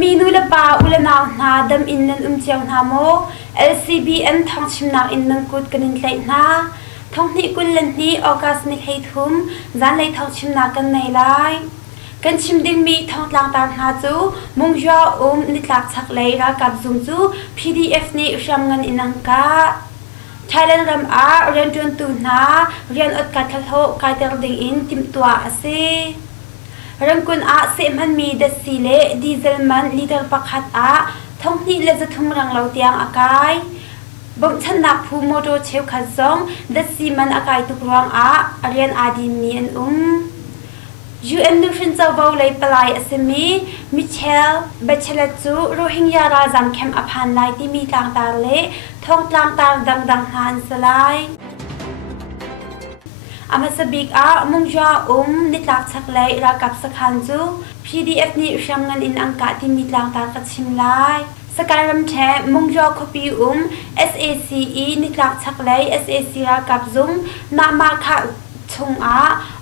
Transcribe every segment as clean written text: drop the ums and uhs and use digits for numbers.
มีนูละปาอุลนานาดำอินนันเจียวนาโม LCBN ทองชิมนาอินนังกุดกันนินไลนาทองนี่กุลลันนี่ออกัสนิให้ทุ่มจานเลยทองชิมนากันในไลกันชิมดินมีทองลางตามนาจูมุงจัวนิลักชักเลยรักับซุงจู PDF นี่รำเงินอินังกาไทยแลนด์รำอาเรียนจนตูนาเรียนอดกัดทะโลกายเตอร์ดิงอินติมตัวอาเซรังกุนอาเซมันมีดัสีเลดีเซลมันลีเดอร์ปักขัดอาท่องนี้เลจะทุ่มรังเราเตียงอากายบ่มชันนักผู้โมโตเชลขัดซองดัสีมันอากายตุกรวงอาเรียนอาดินมีอันUN ดูฟินเจ้าเบาเลยปลายอสมีมิเชลเบเชลจูโรฮิงญาราจำเข้มอภันไลที่มีต่างตาเละท่องต่างตาดังหันสลายอามาสบิกอามุงจานิลักชักเลยรักับสคันจู PDF นี่รำเงินอินอังกะที่มีต่างตากระชิมไลสกายรำแทมุงจาคบีSACE นิลักชักเลย SAC รักับซุงนามาค่ะชงอา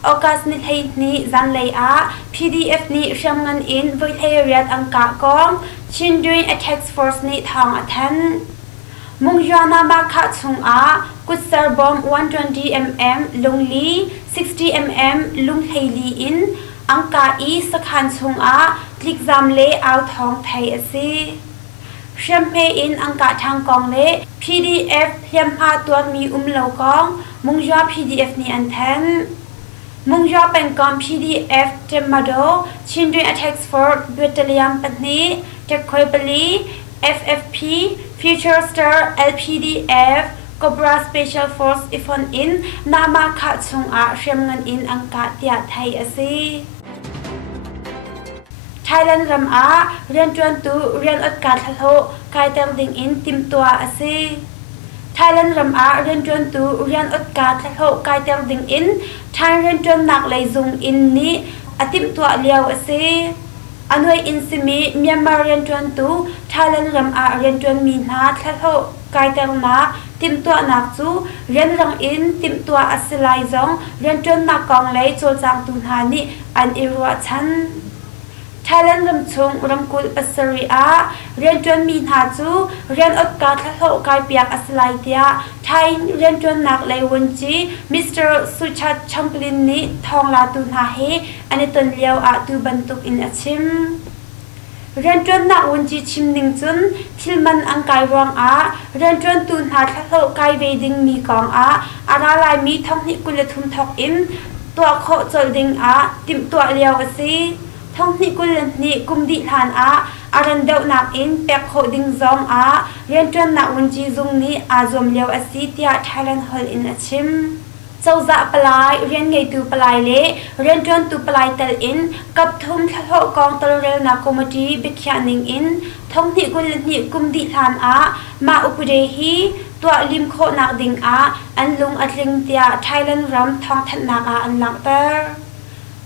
ออกัสนิให้นี้จันเลยอา PDF นี้รำเงินอินวิทยาเรียนอังกะกองชินดุย Attack Force นี่ทางอัฐันมุงจานามาค่ะชงอากุศลบอม120 mm ลุงลี60 mm ลุงเฮลีอินอังกาอีสขันชงอาคลิกจำเลเอาทองไทยอซีเชื่อมเพอินอังกาทางกองเล PDF เพียมพาตัวมีเหลากองมุงจา PDF นี้อันแทนมุงจาเป็นกอง PDF เจมมาโดชินดุย Attack Force เบตเลียมปัตนีเจ็คคอยบลี FFP Future Star LPDF Cobra Special Force อีฟอนอินนามาค่ะชงอาเชื่อมเงินอินอังกาเตียไทยอซีไทยแลนด์รำอาเรียนจวนตูเรียนอดการทะโลกายเตลดิงอินติมตัวอซีไทยแลนด์รำอาเรียนจวนตูเรียนอดการทะโลกายเตลดิงอินไทยเรียนจวนหนักเลยซุงอินนี้อติมตัวเลียวอซีอันวยอินซิมีเมียนมาเรียนจวนตูไทยแลนด์รำอาเรียนจวนมีนาทะโลกายเตลนาติมตัวนักจูเรียนรังอินติมตัวอัศไลจงเรียนจนนักกองเลยโจจางตุนหานิอันอิรัวชันไทยแลนด์รำชงรำกุลปัสริอาเรียนจนมีนาจูเรียนอดการทะโลกายเปียกอัศไลเตียไทยเรียนจนนักเลยวันจีมิสเตอร์สุชาติชังกลินนิทองลาตุนหาเฮอันนี้ตนเลียวอาตูบรรทุกอินอชิมเรียนจนนักวันจีชิมนิงจุนทิลมันอังกายรองอาเรียนจนตุนหาทะโลกายเวดิงมีกองอาอาราลายมีท่องนิกุลทุมทอกอินตัวโคจลดิงอาติมตัวเลียวซีท่องนิกุลนิกุมดิฐานอาอารันเดวนักอินเปกโคดิงซองอาเรียนจนนักวันจีซุงนี้อาจอมเลียวซีเตียไทยแลนด์ฮอลอินอชิมเจ้าจะปลายเรียนไงตูปลายเล่เรียนจนตูปลายเตลอินกับทุ่มทะโลกองตลเรลนักคอมดีบิขยานิงอินท่องที่กุลนิกุมดิฐานอามาอุปเดฮีตัวลิมโคนักดิงอาอันลุงอัดลิงเตียไทยแลนด์รัมท่องทันนักอาอันลังเตอร์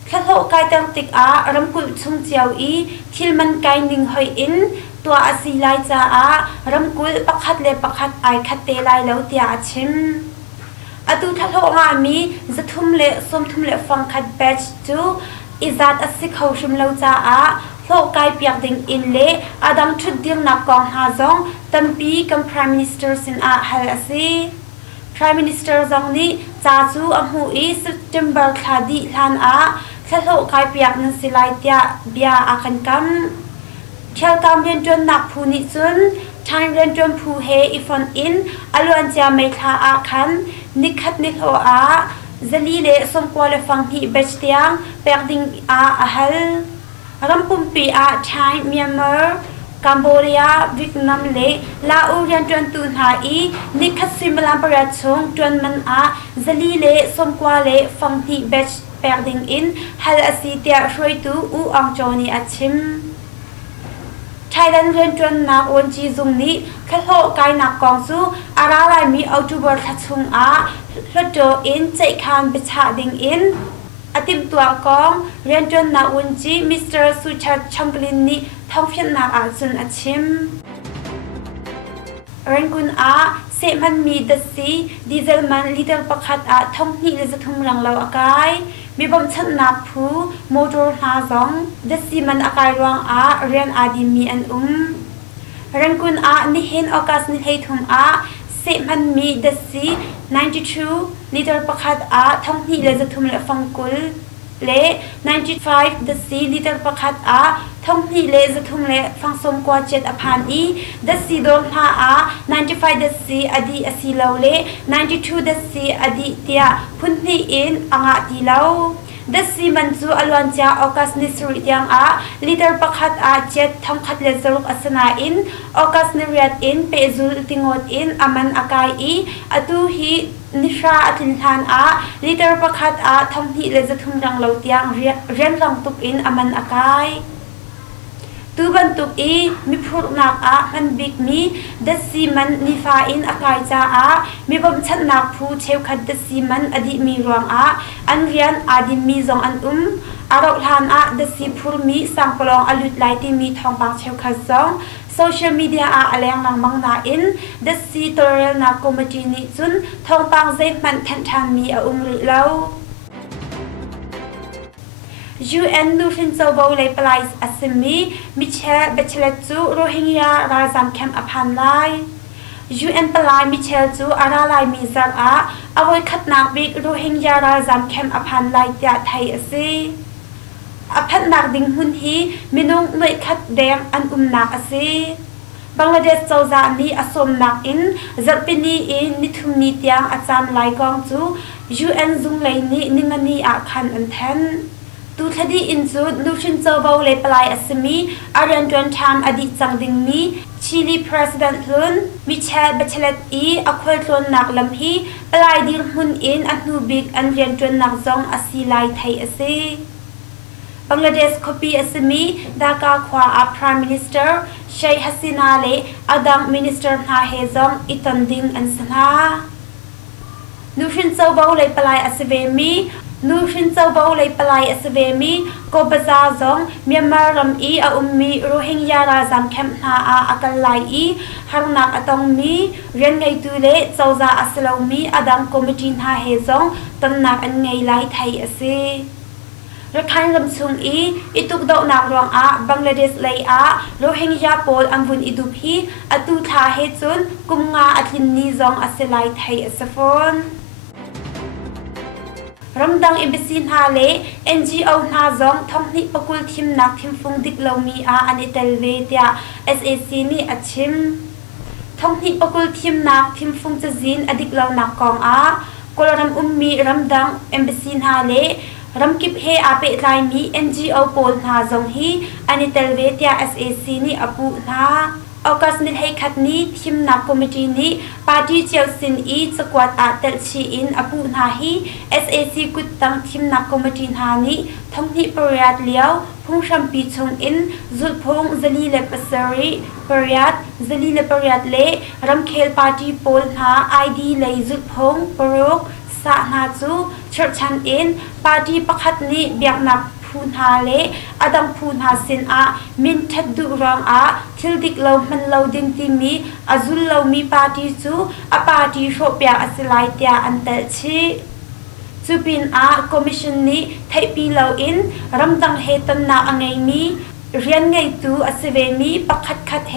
ทะโลกายตังติกอารัมกุลชุงเจียวอีทิลมันไกนิงหอยอินตัวอาศิไลจ้าอารัมกุลปักขัดเลปักขัดไอขัดเตไลแล้วเตียชิมอดูทะโลงามีจะทุ่มเละสมทุ่มเละฟังคัดแบชจูอิจัดอสิเขาชิมเลวจ้าอาโลกายเปียกดิงอินเละอาดังชุดเดียงนักกองหาจงตัมปีกับ Prime Minister สินอาฮัลซี Prime Minister จงนี้จ้าจูอัมหูอี September คลาดีลานอาทะโลกายเปียกนันสิไลเตียเบียอาคันกัมเที่ยวกำเรียนจนนักผู้นิจุนทางเรียนจนผู้เฮอีฟอนอินอลวนเจียไม่คลาอาคันนิคัดนิโลอาจะลีเลสมควรฟังที่เบสเตียงเปิดดิงอาฮัลรัมปุ่มปีอาไทยเมียนมากัมพูชาเวียดนามเลลาอูเรียนจนตุนหาอีนิคัดซิมลามประชงจนมันอาจะลีเลสมควรฟังที่เบสเปิดดิงอินฮัลอาศิเตียช่วยตูอูอังโจนีอาชิมไทยแลนด์เรียนจนนักวันจีซุงนี้ทะโลกายนักกองสู้อาราลายมีอัลตูบอร์ทัชุงอาลดโจอินใจคานบิชาดิงอินอติมตัวกองเรียนจนนักวันจีมิสเตอร์สุชาติชังกลินนี้ท่องเพียนนักอาจุนอาชิมเรียนกุนอา เสมันมีดัชซีดีเซลมันลิตรประคัดอาท่องนี่เลยจะทุ่มรังเราอากายมีบอมชันนักผู้โมโตร์หาซองดัชซีมันอากายรวงอาเรียนอาดิมีอันรันกุนอานี่เห็นอากาศนี่ให้ทุ่มอาเสมันมีดัชซี92ลิตรประคัดอาท่องนี่เลยจะทุ่มและฟังกุลเล95ดัชซีลิตรประคัดอาท่องนี่เลยจะทุ่มและฟังสมกว่า7อภันอีดัชซีโดนหาอา95ดัชซีอดีอสีเลวเล92ดัชซีอดีเตียพุนนี่อินอ่างตีเลวดัชซีมันจูอลวันจาออกัสนิสริยังอาลิตรประคัดอาเจ็ดท่องคัดเลจรุกอัสนาอินออกัสนิเรียดอินเปจูลติงอดอินอามันอากายอีอตูฮีนิชาอัตินทานอาลิตรประคัดอาท่องนี่เลจทุ่มรังเลวเตียงเรียนรังตุกอินอามันอากายตูบันตุกอีมีพูดนักอามันบิกมีดัชซีมันนิฟาอินอากายจ้าอามีบอมชันนักผู้เชวขัดดัชซีมันอดีมีรวงอาอันเรียนอดีมีซองอันอารมณ์ทานอาดัชซีพูมีสังปลองอลุดไลที่มีทองบางเชวขัดซองโซเชียลมีเดียอาแรงนังมังนาอินดัชซีตัวเรลนักคอมเมดี้นิจุนทองบางเซมันแทนทานมีริเลวUN นูฟินโซโบเลปลายอัสมีมิเชลเบชเลจูโรฮิงญาราซัมแคมอพันไล UN ปลายมิเชลจูอาราไลมีซักอาเอาไว้ขัดนักบิกโรฮิงญาราซัมแคมอพันไลยาไทยอซีอพันนักดิงหุนฮีมินุงหน่วยขัดแดงอันนักอซีบังลาเดชเจ้าจานีอสมนักอินจัดปินีอินนิทุมนิตยังอาจารย์ไลกองจู UN ซุงไลนีนิงนีอาคันอันแทนตูทดีอินซูดนูชินโซโบเลปลายอสมีอารันดวนทามอดีตจังดิงมีชิลีประธานลุนมิเชลเบชเลตอีอควลตนนักลำฮีปลายดิรหุนอินอันนูบิกอันเรียนจวนนักซองอสีไลไทยอซีบังลาเดชคบีอสมีดากาควาอาพรามมินิสเตอร์ชัยฮัสซินาเลอดังมินิสเตอร์นาเฮซองอิตันดิงอันสนานูชินโซโบเลปลายอสเวมีนูชินเจ้าบ่าวเลยปลายอสเวมีกบซาซองเมียนมารำอีอามีโรฮิงญาราซามแคมนาอาอักลายอีหางนักอตองมีเรียนไงตูเลเจ้าซาอัสลามีอดังคอมมิจีนาเฮซองตันนักอันไงไลไทยอซีรัฐลำซุงอีอิตุกดอกนักรองอาบังลาเดชเลยอาโรฮิงญาโปลอันวุนอิดุพีอตุทาเฮจุนกุมงาอัตลินนีซองอัสไลไทยอสฟอนรำดังเอ็มบีซีนาเล NGO นาซองท่องนิปกุลทีมนักทีมฟงดิกลามีอาอันอิตาลีเตีย SAC นี่อัชิมท่องนิปกุลทีมนักทีมฟงจะจีนอดิกลานักกองอากลรำมีรำดังเอ็มบีซีนาเลรำกิบเฮอาเปไลมี NGO โปลนาซองฮีอันอิตาลีเตีย SAC นี่อปุนาออกัสนิให้ขัดนี้ทีมนักคอมมิตี้นี้ปาร์ตี้เจลซินอีสกวาดอาเตลชีอินอปูนาฮี SAC กุดตังทีมนักคอมมิตี้นานี้ท่องที่ปริยัดเลี้ยวพุ่งชัมปีชงอินจุดพงซลีเลปสรีปริยัดซลีเลปริยัดเล่รำเคลปาร์ตี้โพลนาไอดีเลยจุดพงปรุกสานาจูเชิดชันอินปาร์ตี้ประคัดนี้เบียกนักพูนฮาเลอดังพูนฮาสินอามินทัดดูรังอาทิลดิกเลามันเลาดิงติมีอาจุลเลามีปาร์ตี้จูอาปาร์ตี้โชเปียอสิไลเตียอันเตชีจูปินอาคอมมิชชันนี้ไทยปีเลาอินรำดังเฮตันนาอังไงมีเรียนไงตูอสิเวมีปักขัดขัดเฮ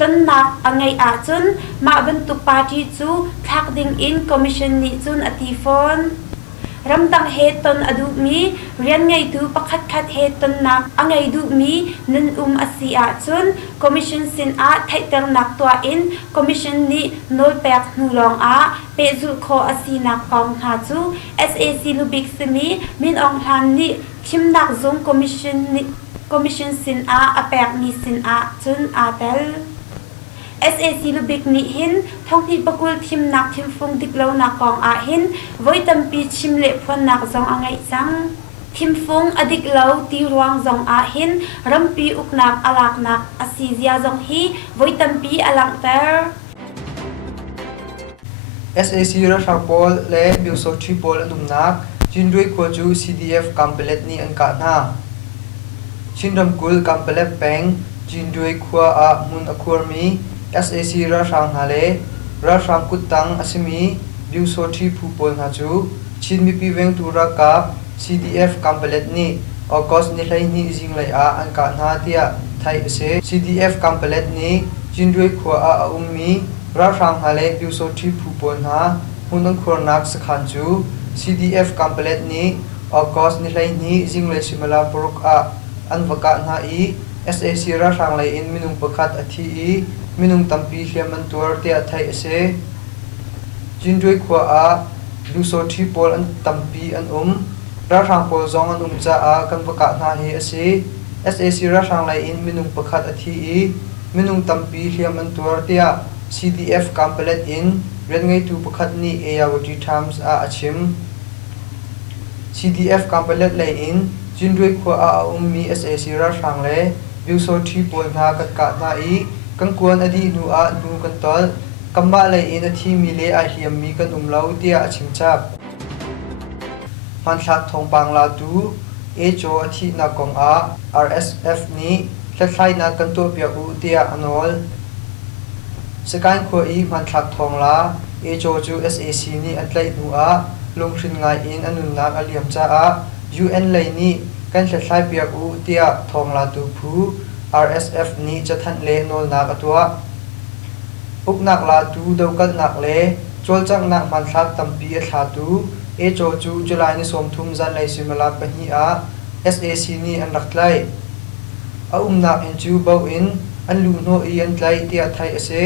ตันนักอังไงอาจุนมาบรรทุกปาร์ตี้จูทักดิงอินคอมมิชชันนี้จุนอติฟอนรำดังเฮตันอดูมีเรียนไงดูปักขัดขัดเฮตันนักอังไงดูมีนันอสีอาจุนคอมมิชชันสินอาไทยเตอร์นักตัวอินคอมมิชชันนี้โนลแปกนูลองอาเปจุโคอสีนักกองหาจู SAC ลูบิกสมีมินองฮันนี้คิมนักซงคอมมิชชันสินอาอแปกมีสินอาจุนอาเตลSAC ลูบิกนี้หินท่องที่ปกุลทีมนักทีมฟงดิกเลานักกองอาหินไว้ตั้มปีชิมเละพวนนักซองอังไงจังทีมฟงอดิกเลาตีรวงซองอาหินรำปีอุกนักอลักนักอาศิเซียซองฮีไว้ตั้มปีอลังเตอร์ SAC รัฐบาลและบิวโซชีบอลอันดุมนักจินด้วยขวจู CDF กัมเปเลตนี้อันกาหน้าชินรำกุลกัมเปเลตแปงจินด้วยขวาอามุนอควรมีSAC รัฐางฮาเล ra sang kutang asimi biu so thi phu pol na chu chin mi pi weng tu ra kap CDF Kampalet ni August ni hlai ni jing lai a an ka na tia thai se CDF Kampalet ni jindui khwa a ummi ra sang hale biu so thi phu pol na hunang khor nak sakhan chu CDF Kampalet ni August ni hlai ni jing lai simala porok a an vaka na I SAC ra sang lai in minung pakhat athi I minung tampi hliaman tur tia thai ase jindui khwa a biu so thi pol an tampi an ra sang pol zong an cha a kan vaka na hi ase SAC ra sang lai in minung pakhat athi I minung tampi hliaman tur tia CDF Kampalet in ren ngai tu pakhat ni Ayawati Times a achim CDF Kampalet lai in jindui khwa a ummi SAC ra sang le biu so thi pol na kat ka na I kan kuan adi nu a nu kan tol kamma lai in athi mi le a hiam mi kan umlau tia achim chap man thak thong pang la tu e cho athi na kong a RSF ni thlai na kan to pia u tia anol sekai kho I man thak thong la e cho chu SAC ni atlai nu a lungrin ngai in anun na aliam cha a UN lai ni kan thlai pia u tia thong la tu phu RSF ni chathan le nol na atwa uknak la tu dokal nak le cholchang nak man thak tampi a thla tu e cho chu July ni som thum zan lai simala pahi a SAC ni an raklai a umnak in chu bau in an lu no I an tlai tia thai ase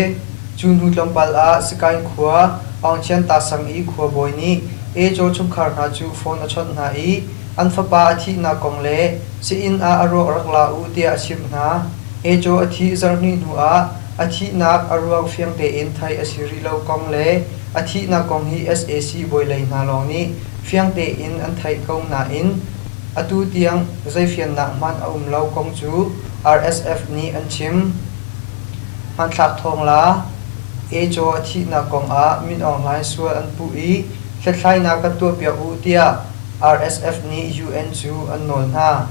chu nu tlompal a sekai khwa ang chian ta sang I khwa boy ni e cho chum khar na chu phone a chot na I an fa pa athi na kong le si in a aro rakla u tia achim na e cho athi zarni nu a athi nak aruang fiang te in thai asiri lo kong le athi na kong hi SAC boy lai na long ni fiang te in an thai kong na in atu tiang zai fian na man a lo kong chu RSF ni an chim man thak thong la e cho athi na kong a min online sual an pu I thlai na ka tu pia u tia RSF ni UN chu an nol na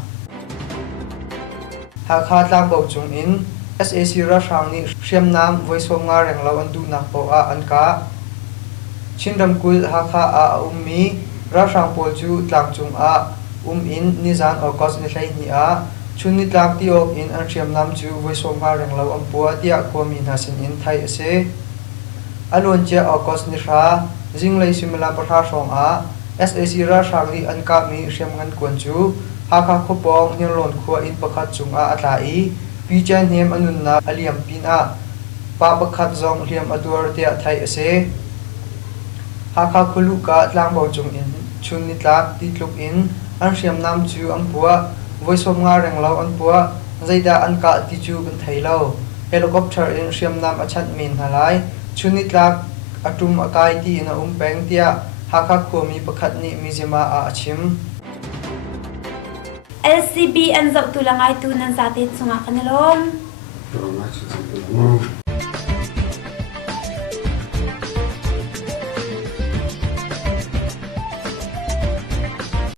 ha kha tlang bo chung in SAC ra sang ni hriam nam voice of nga reng lo an du na po a an ka chinram kul ha kha a ummi ra sang pol chu tlang chung a in nizan August ni hlai ni a chun ni tlang ti ok in an hriam nam chu voice of nga reng lo an pu a tia ko mi na sin in thai ase alon che August ni ra jing lai simala patha song a SAC ra sang ni an ka mi hriam ngan kon chu ha kha khopong ni lon khwa in pakhat chung a atla I pi chan hem anun na aliam pin a pa pakhat zong hliam atur tia thai ase ha kha khulu ka tlang bo chung in chun ni tlak ti tluk in an hriam nam chu ang puwa voice of nga reng lo an puwa zaida an ka ti chu kan thai lo helicopter in hriam nam achat min halai chun ni tlak atum akai ti na peng tia ha kha khomi pakhat ni mizima a achim LCB an zau tu langai tu nan zatit sunga kanalom